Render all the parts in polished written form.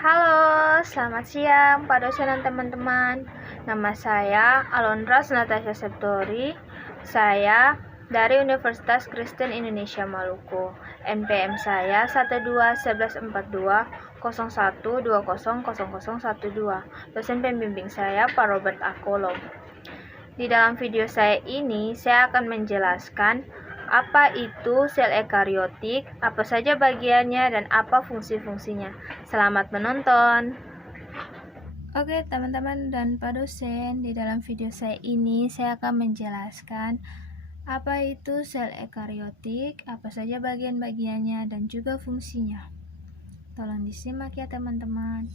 Halo, selamat siang Pak dosen dan teman-teman. Nama saya Alondra Natasha Septori. Saya dari Universitas Kristen Indonesia Maluku. NPM saya 1211201200100012. Dosen pembimbing saya Pak Robert Akolo. Di dalam video saya ini, saya akan menjelaskan apa itu sel ekariotik, apa saja bagiannya, dan apa fungsi-fungsinya. Selamat menonton. Oke teman-teman dan Pak dosen, di dalam video saya ini saya akan menjelaskan apa itu sel ekariotik, apa saja bagian-bagiannya, dan juga fungsinya. Tolong disimak ya teman-teman.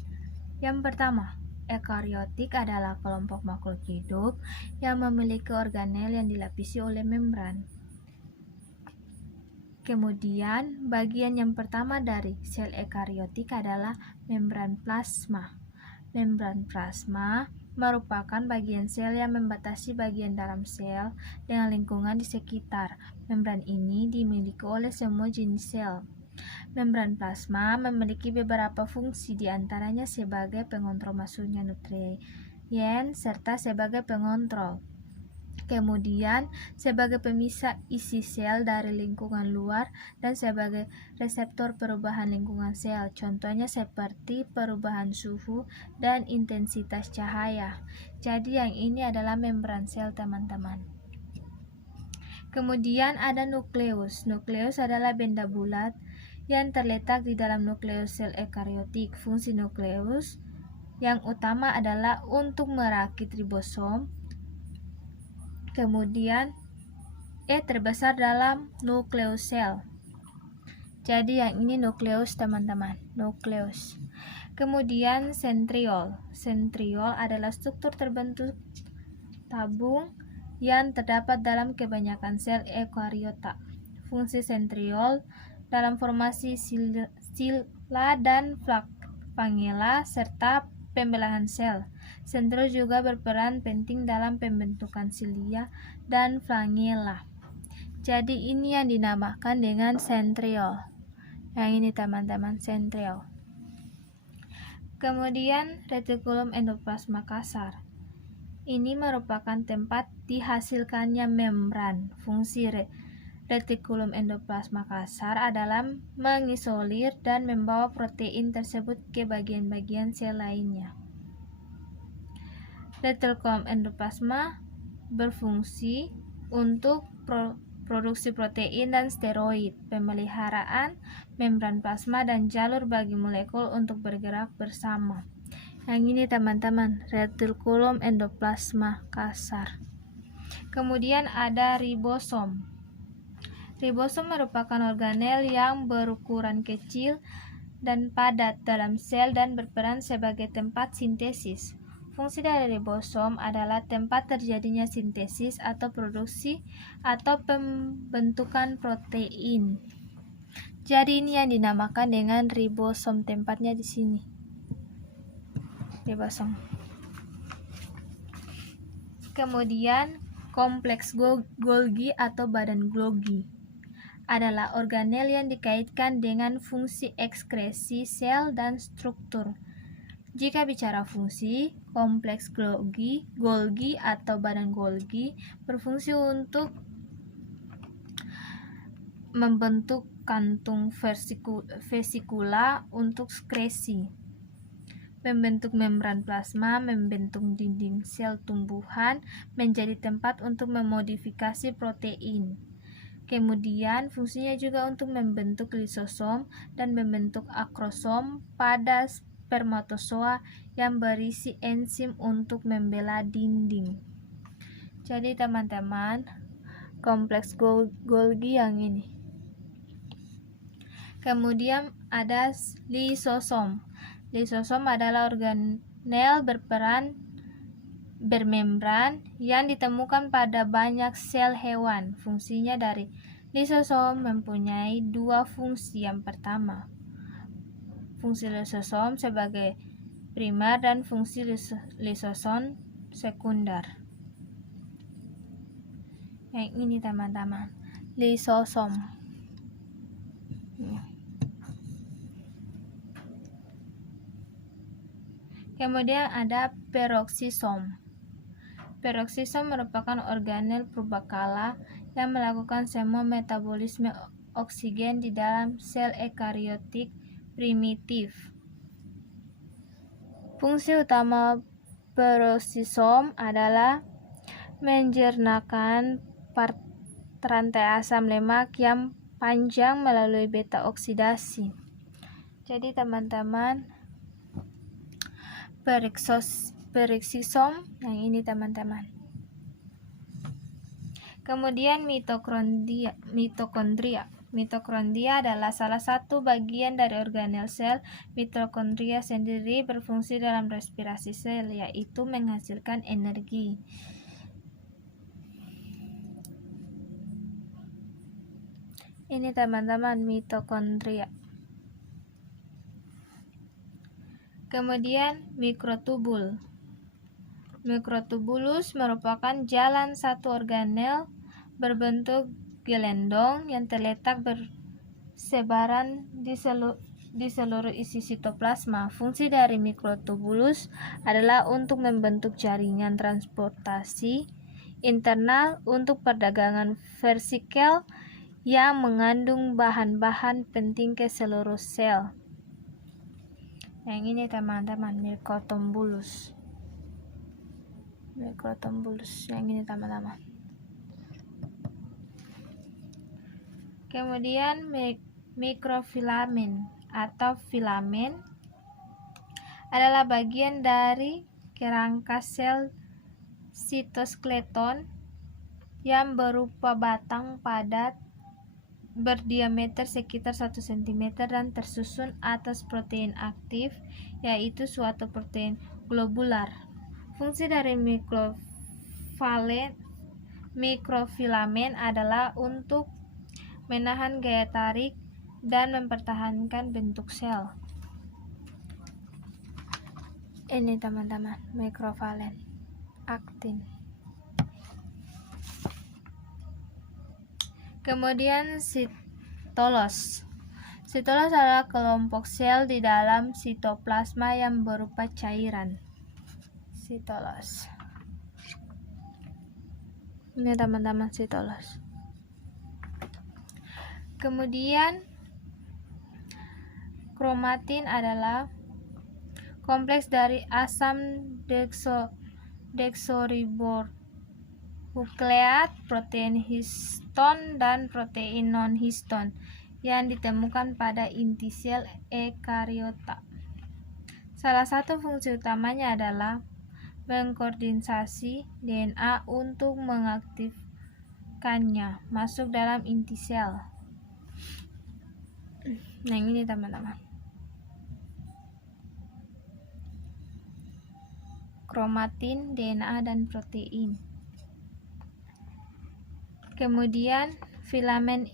Yang pertama, ekariotik adalah kelompok makhluk hidup yang memiliki organel yang dilapisi oleh membran. Kemudian, bagian yang pertama dari sel ekariotik adalah membran plasma. Membran plasma merupakan bagian sel yang membatasi bagian dalam sel dengan lingkungan di sekitar. Membran ini dimiliki oleh semua jenis sel. Membran plasma memiliki beberapa fungsi, diantaranya sebagai pengontrol masuknya nutrien serta sebagai pengontrol. Kemudian sebagai pemisah isi sel dari lingkungan luar dan sebagai reseptor perubahan lingkungan sel, contohnya seperti perubahan suhu dan intensitas cahaya. Jadi yang ini adalah membran sel teman-teman. Kemudian ada nukleus. Nukleus adalah benda bulat yang terletak di dalam nukleus sel ekariotik. Fungsi nukleus yang utama adalah untuk merakit ribosom. Kemudian terbesar dalam nukleus sel. Jadi yang ini nukleus teman-teman, nukleus. Kemudian sentriol. Sentriol adalah struktur terbentuk tabung yang terdapat dalam kebanyakan sel eukariota. Fungsi sentriol dalam formasi sila dan flagella serta pembelahan sel. Sentriol juga berperan penting dalam pembentukan silia dan flagella. Jadi ini yang dinamakan dengan sentriol. Yang ini teman-teman, sentriol. Kemudian retikulum endoplasma kasar. Ini merupakan tempat dihasilkannya membran. Fungsi retikulum endoplasma kasar adalah mengisolir dan membawa protein tersebut ke bagian-bagian sel lainnya. Retikulum endoplasma berfungsi untuk produksi protein dan steroid, pemeliharaan membran plasma, dan jalur bagi molekul untuk bergerak bersama. Yang ini teman-teman, retikulum endoplasma kasar. Kemudian ada ribosom. Ribosom merupakan organel yang berukuran kecil dan padat dalam sel dan berperan sebagai tempat sintesis. Fungsi dari ribosom adalah tempat terjadinya sintesis atau produksi atau pembentukan protein. Jadi ini yang dinamakan dengan ribosom, tempatnya di sini. Ribosom. Kemudian kompleks Golgi atau badan Golgi adalah organel yang dikaitkan dengan fungsi ekskresi sel dan struktur. Jika bicara fungsi, kompleks Golgi atau badan Golgi berfungsi untuk membentuk kantung vesikula untuk sekresi, membentuk membran plasma, membentuk dinding sel tumbuhan, menjadi tempat untuk memodifikasi protein. Kemudian fungsinya juga untuk membentuk lisosom dan membentuk akrosom pada spermatozoa yang berisi enzim untuk membela dinding. Jadi teman-teman, kompleks Golgi yang ini. Kemudian ada lisosom. Lisosom adalah organel bermembran yang ditemukan pada banyak sel hewan. Fungsinya dari lisosom mempunyai dua fungsi. Yang pertama, fungsi lisosom sebagai primer dan fungsi lisosom sekunder. Yang ini teman-teman, lisosom. Kemudian ada peroksisom. Peroksisom merupakan organel purbakala yang melakukan semua metabolisme oksigen di dalam sel ekariotik primitif. Fungsi utama peroksisom adalah menjernahkan rantai asam lemak yang panjang melalui beta oksidasi. Jadi teman-teman, peroksisom yang ini teman-teman. Kemudian mitokondria. Mitokondria adalah salah satu bagian dari organel sel. Mitokondria sendiri berfungsi dalam respirasi sel, yaitu menghasilkan energi. Ini teman-teman, mitokondria. Kemudian mikrotubul. Mikrotubulus merupakan jalan satu organel berbentuk gelendong yang terletak bersebaran di seluruh isi sitoplasma. Fungsi dari mikrotubulus adalah untuk membentuk jaringan transportasi internal untuk perdagangan vertikal yang mengandung bahan-bahan penting ke seluruh sel. Yang ini teman-teman, mikrotubulus yang ini teman-teman. Kemudian mikrofilamen atau filamen adalah bagian dari kerangka sel sitoskeleton yang berupa batang padat berdiameter sekitar 1 cm dan tersusun atas protein aktif, yaitu suatu protein globular. Fungsi dari mikrofilamen adalah untuk menahan gaya tarik dan mempertahankan bentuk sel. Ini teman-teman, mikrofalen, aktin. Kemudian sitolos. Sitolos adalah kelompok sel di dalam sitoplasma yang berupa cairan. Sitolos. Ini teman-teman, sitolos. Kemudian kromatin adalah kompleks dari asam deoksiribonukleat, protein histon dan protein non-histon yang ditemukan pada inti sel ekariota. Salah satu fungsi utamanya adalah mengkoordinasi DNA untuk mengaktifkannya masuk dalam inti sel. Nah, ini teman-teman, kromatin, DNA, dan protein. Kemudian filamen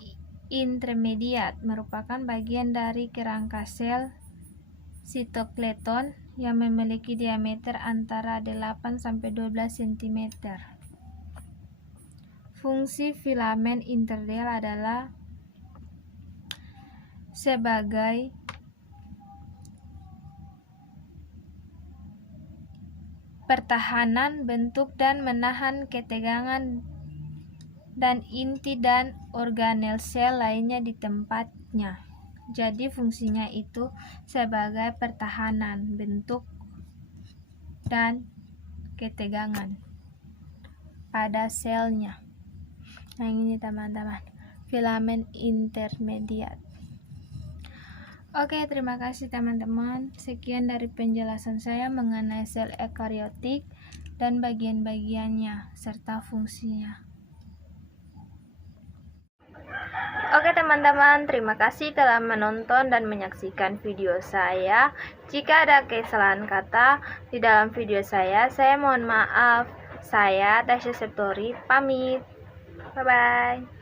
intermediat merupakan bagian dari kerangka sel sitoskeleton yang memiliki diameter antara 8–12 cm. Fungsi filamen intermediat adalah sebagai pertahanan bentuk dan menahan ketegangan dan inti dan organel sel lainnya di tempatnya. Jadi fungsinya itu sebagai pertahanan bentuk dan ketegangan pada selnya. Nah, ini teman-teman, filamen intermediat. Oke, terima kasih teman-teman. Sekian dari penjelasan saya mengenai sel ekariotik dan bagian-bagiannya serta fungsinya. Oke teman-teman, terima kasih telah menonton dan menyaksikan video saya. Jika ada kesalahan kata di dalam video saya mohon maaf. Saya Tasya Septori, pamit. Bye-bye.